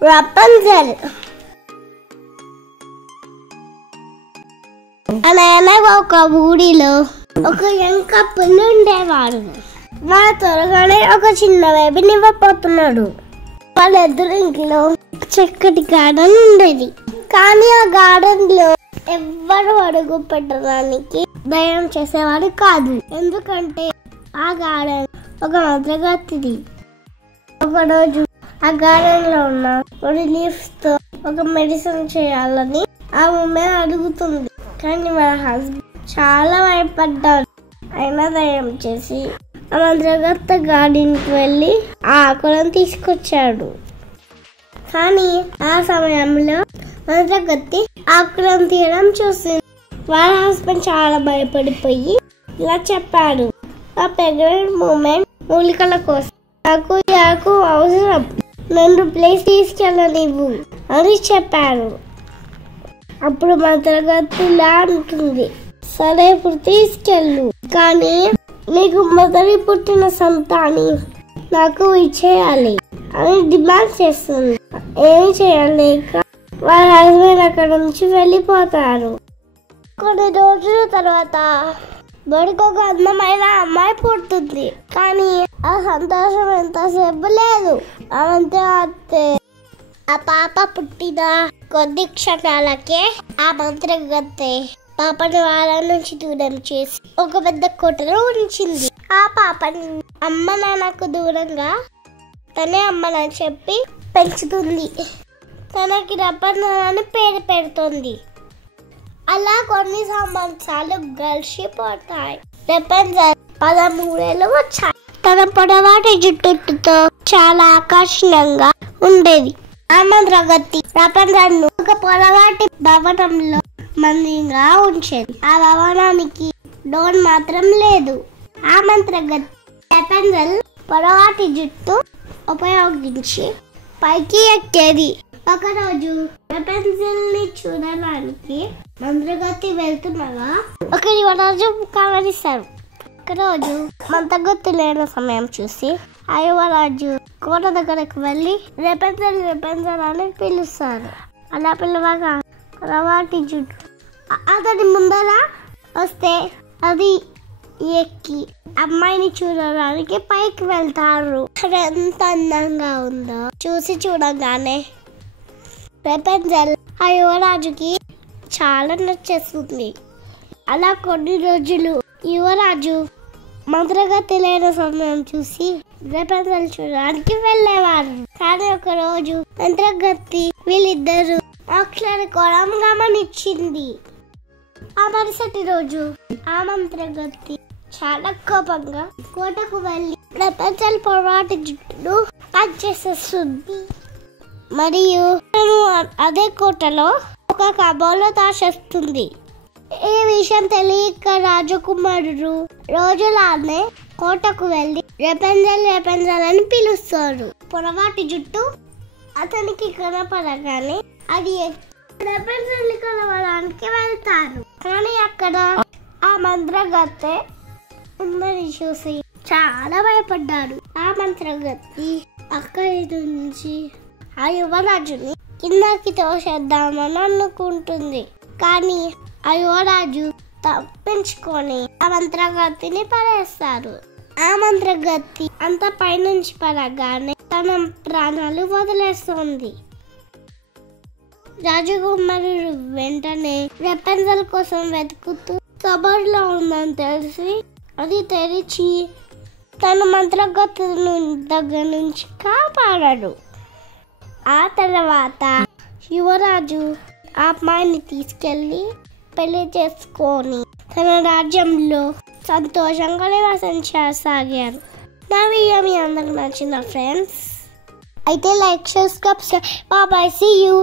రాపంజెల్ అనగా ఒక ఊరిలో ఒక యంగ్ కపుల్ ఉండేవాడు. వాళ్ళ త్వరగానే ఒక చిన్న బేబీని ఇవ్వబోతున్నాడు. వాళ్ళ ఎదురింట్లో చక్కటి గార్డెన్ ఉండేది. కానీ ఆ గార్డెన్ లో ఎవ్వరు అడుగు పెట్టడానికి ధైర్యం చేసేవాడు కాదు. ఎందుకంటే ఆ గార్డెన్ ఒక మంత్రగతిది. ఒకరోజు ఆ గార్డెన్ లో ఉన్న కొన్ని లీవ్స్ తో ఒక మెడిసిన్ చేయాలని ఆ ఉమెన్ అడుగుతుంది. కానీ వాళ్ళ హస్బెండ్ చాలా భయపడ్డాడు. అయినా ధైర్యం చేసి ఆ మంత్రగత్త గార్డెన్ కి వెళ్ళి ఆ ఆకులను తీసుకొచ్చాడు. కానీ ఆ సమయంలో మంత్రగత్తి ఆకులను తీయడం చూసింది. వాళ్ళ హస్బెండ్ చాలా భయపడిపోయి ఇలా చెప్పాడు, ఆ ప్రెగ్నెంట్ మూమెంట్ మూలికల కోసం నాకు ఈ ఆకు అవసరం, నన్ను ప్లేస్ తీసుకెళ్ళనివ్వు అని చెప్పాడు. అప్పుడు మంత్రగత్తి ఇలా అంటుంది, సరే ఇప్పుడు తీసుకెళ్ళు, కానీ నీకు మొదటి పుట్టిన సంతాన్ని నాకు ఇచ్చేయాలి అని డిమాండ్ చేస్తుంది. ఏమి చేయలేక వాళ్ళ హస్బెండ్ అక్కడ నుంచి వెళ్ళిపోతారు. కొన్ని రోజుల తర్వాత బడికి ఒక అందమైన అమ్మాయి పుడుతుంది. కానీ ఆ సంతోషం ఎంతసేపు లేదు. అంతే ఆ పాప పుట్టిన కొద్ది క్షణాలకే ఆ మంత్రగత్తె పాపని వాళ్ళ నుంచి దూరం చేసి ఒక పెద్ద కోటలో ఉంచింది. ఆ పాపని అమ్మ నాన్నకు దూరంగా తనే అమ్మనని చెప్పి పెంచుతుంది. తనకి రపంజల్ పేరు పెడుతుంది. అలా కొన్ని సంవత్సరాలు గడిచిపోతాయి. రపంజల్ 13 ఏళ్ళు వచ్చాయి. తన పొడవాటి జుట్టుతో చాలా ఆకర్షణీయంగా ఉండేది. ఆ మంత్రగత్తి రపంజల్ ను ఒక పొడవాటి భవనంలో మందిగా ఉంచేది. ఆ భవనానికి డోర్ మాత్రం లేదు. ఆ మంత్రగత్తి రపంజల్ పొడవాటి జుట్టు ఉపయోగించి పైకి ఎక్కేది. ఒకరోజు రపంజల్ ని చూడడానికి మంత్రగత్తి వెళ్తుండగా ఒక యువరాజు కనిపిస్తారు. ఒకరోజు మంత్రగత్తి లేని సమయం చూసి ఆ యువరాజు కోట దగ్గరకు వెళ్ళి రపంజల్ అని పిలుస్తారు. అలా పిలవగా పొడవాటి జుట్టు అతని ముందర వస్తే అది ఎక్కి అమ్మాయిని చూడడానికి పైకి వెళ్తారు. ఎంత అందంగా ఉందో చూడగానే రపంజల్ ఆ యువరాజుకి చాలా నచ్చేస్తుంది. అలా కొన్ని రోజులు యువరాజు మంత్రగత్తి లేని సమయం చూసి రపంజల్ చూడడానికి వెళ్ళేవారు. కానీ ఒక రోజు మంత్రగత్తి వీళ్ళిద్దరు మాట్లాడుకోవడం గమనించింది. ఆ మరుసటి రోజు ఆ మంత్రగత్తి చాలా కోపంగా కోటకు వెళ్ళి రపంజల్ పొడవాటి జుట్టును కట్ చేసేస్తుంది. మరియు అదే కోటలో ఒక కబోలో దాచేస్తుంది. ఈ విషయం తెలియక రాజకుమారుడు రోజులానే కోటకు వెళ్ళి రపంజల్ అని పిలుస్తారు. పొడవాటి జుట్టు అతనికి కనపడగానే అది రపంజల్ కలవడానికి వెళ్తారు. కానీ అక్కడ ఆ మంత్రగత్తె ఉందని చూసి చాలా భయపడ్డాడు. ఆ మంత్రగత్తి అక్కడి నుంచి ఆ యువరాజుని కిందకి తోసేద్దామని అనుకుంటుంది. కానీ ఆ యువరాజు తప్పించుకొని ఆ మంత్రగత్తిని పడేస్తారు. ఆ మంత్రగత్తి అంత పైనుంచి పడగానే తన ప్రాణాలు వదిలేస్తుంది. రాజకుమారుడు వెంటనే రపంజల్ కోసం వెతుకుతూ కబోర్డ్లో ఉందని తెలిసి అది తెరిచి తన మంత్రగత్తి దగ్గర నుంచి కాపాడాడు. ఆ తర్వాత యువరాజు ఆ అమ్మాయిని తీసుకెళ్లి పెళ్లి చేసుకొని తన రాజ్యంలో సంతోషంగా నివసించసాగారు. నా వీడియో మీ అందరికి నచ్చిందా ఫ్రెండ్స్? అయితే like, subscribe. Bye, see you.